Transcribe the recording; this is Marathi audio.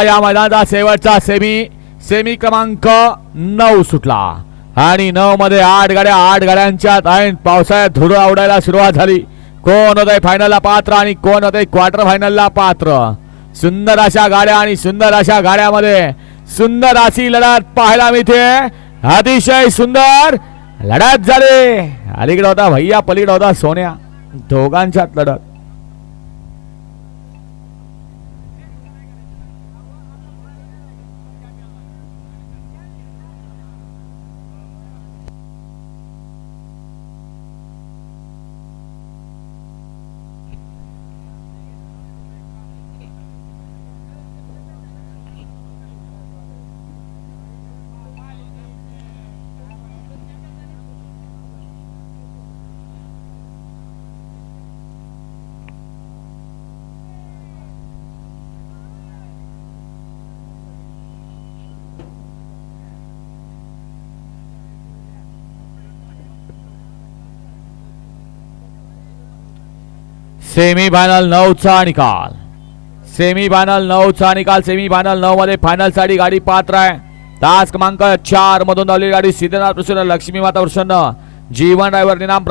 या मैदानाचा शेवटचा सेमी सेमी क्रमांक नऊ सुटला. आणि नऊ मध्ये आठ गाड्या आठ गाड्यांच्या ऐन पावसाळ्यात धुरळ आवडायला सुरुवात झाली. कोण होतंय फायनलला पात्र आणि कोण होतंय क्वार्टर फायनलला पात्र? सुंदर अशा गाड्या आणि सुंदर अशा गाड्यामध्ये सुंदर अशी लढत पाहायला मिळते. अतिशय सुंदर लढत झाली. अलीकडे होता भैया पलीकडे होता सोन्या. दोघांच्यात लढत. सेमी फायनल नऊचा निकाल सेमी फायनल नऊचा निकाल सेमी फायनल नऊ मध्ये फायनलसाठी गाडी पात्र आहे. तास क्रमांक चार मधून धावलेली गाडी सिद्धनाथ प्रसन्न लक्ष्मी माता प्रसन्न जीवन ड्रायव्हर निनाम